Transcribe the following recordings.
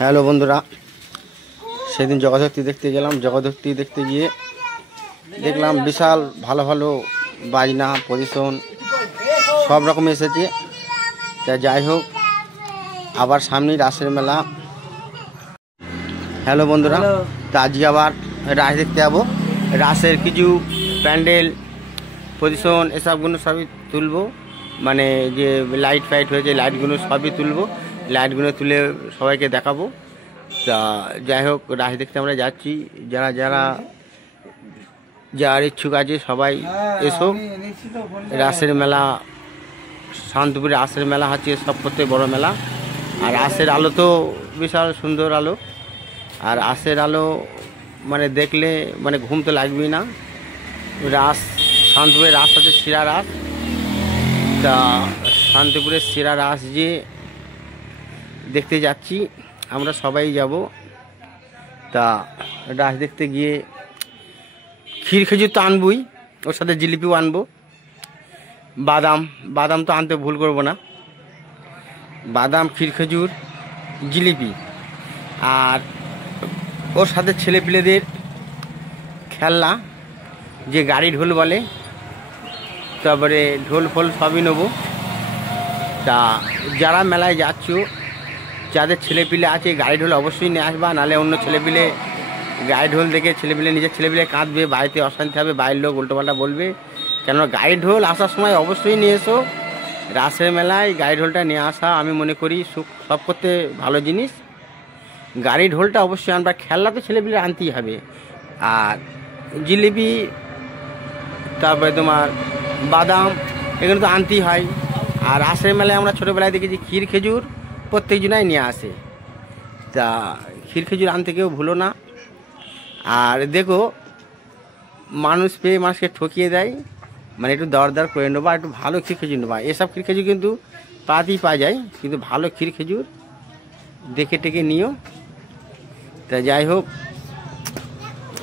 হ্যালো বন্ধুরা, সেদিন জগদ্ধত্রী দেখতে গেলাম। জগদ্ধত্রী দেখতে গিয়ে দেখলাম বিশাল ভালো ভালো বাজনা পজিশন সব রকম এসেছে। তা যাই হোক, আবার সামনেই রাসের মেলা। হ্যালো বন্ধুরা, তা আজকে আবার রাস দেখতে যাবো। রাসের কিছু প্যান্ডেল পজিশন এসবগুলো সবই তুলবো, মানে যে লাইট ফাইট হয়েছে লাইটগুলো সবই তুলবো। লাইটগুলো তুলে সবাইকে দেখাবো। তা যাই হোক, রাস দেখতে আমরা যাচ্ছি। যারা যারা যার ইচ্ছুক আছে সবাই এসো। রাসের মেলা, শান্তপুরে রাসের মেলা হচ্ছে সব করতে বড় মেলা। আর রাসের আলো তো বিশাল সুন্দর আলো। আর রাসের আলো মানে দেখলে মানে ঘুম তো লাগবেই না। রাস, শান্তপুরের রাস হচ্ছে শিরা রাস। তা শান্তপুরের শিরা রাস যে দেখতে যাচ্ছি, আমরা সবাই যাব। তা রাস দেখতে গিয়ে ক্ষীর খেজুর তো আনবই, ওর সাথে জিলিপিও আনবো। বাদাম তো আনতে ভুল করব না। বাদাম, ক্ষীর খেজুর, জিলিপি, আর ওর সাথে ছেলেপিলেদের খেলনা, যে গাড়ি ঢোল বলে, তারপরে ঢোল ফোল সবই নেবো। তা যারা মেলায় যাচ্ছ, যাদের ছেলেপিলে আছে গাড়ি ঢোল অবশ্যই নিয়ে আসবা, নাহলে অন্য ছেলেপিলে গাড়ি ঢোল দেখে ছেলেপিলে নিজের ছেলেপিলে কাঁদবে, বাড়িতে অশান্তি হবে, বাইরের লোক উল্টোপাল্টা বলবে। কেননা গাড়ি ঢোল আসার সময় অবশ্যই নিয়ে এসো। রাসের মেলায় গাড়ি ঢোলটা নিয়ে আসা আমি মনে করি সব করতে ভালো জিনিস। গাড়ি ঢোলটা অবশ্যই আনবা। খেলনা তো ছেলেপিলে আনতেই হবে। আর জিলিপি, তারপরে তোমার বাদাম, এগুলো তো আনতেই হয়। আর রাসের মেলায় আমরা ছোটোবেলায় দেখেছি ক্ষীর খেজুর প্রত্যেক জনাই নিয়ে আসে। তা ক্ষীর খেজুর আনতে কেউ ভুলো না। আর দেখো, মানুষ পেয়ে মানুষকে ঠকিয়ে দেয়, মানে একটু দরদার করে নেবা, একটু ভালো ক্ষীর খেজুর নেবা। এসব ক্ষীর খেজুর কিন্তু পাতেই পাওয়া যায়, কিন্তু ভালো ক্ষীর খেজুর দেখে টেকে নিও। তা যাই হোক,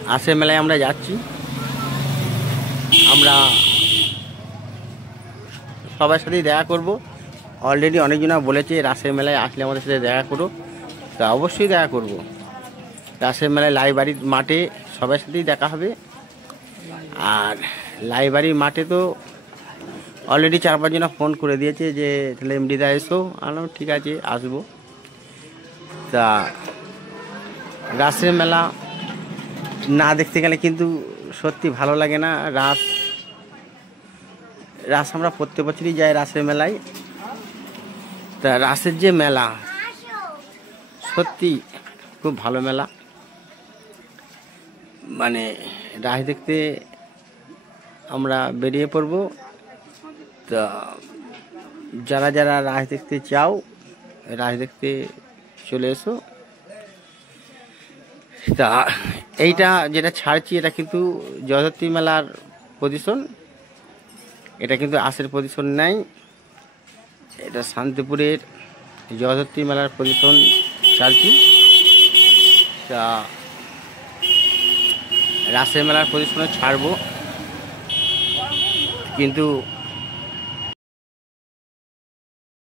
রাসের মেলায় আমরা যাচ্ছি। আমরা সবার সাথেই দেখা করব। অলরেডি অনেকজনা বলেছে রাসের মেলায় আসলে আমাদের সাথে দেখা করো। তা অবশ্যই দেখা করব। রাসের মেলায় লাইব্রেরির মাঠে সবার সাথেই দেখা হবে। আর লাইব্রেরির মাঠে তো অলরেডি 4-5 জনা ফোন করে দিয়েছে যে তাহলে এমডিদা এসো। আনলাম ঠিক আছে, আসবো। তা রাসের মেলা না দেখতে গেলে কিন্তু সত্যি ভালো লাগে না। রাস আমরা প্রত্যেক বছরই যাই রাসের মেলায়। তা রাসের যে মেলা সত্যি খুব ভালো মেলা। মানে রাস দেখতে আমরা বেরিয়ে পড়ব। তা যারা যারা রাস দেখতে চাও, রাস দেখতে চলে এসো। তা এইটা যেটা ছাড়ছি, এটা কিন্তু জগদ্ধত্রী মেলার পজিশন, এটা কিন্তু রাসের পজিশন নাই। এটা শান্তিপুরের জগদ্ধত্রী মেলার পজিশন ছাড়ছি। তা রাসের মেলার পজিশনে ছাড়বো, কিন্তু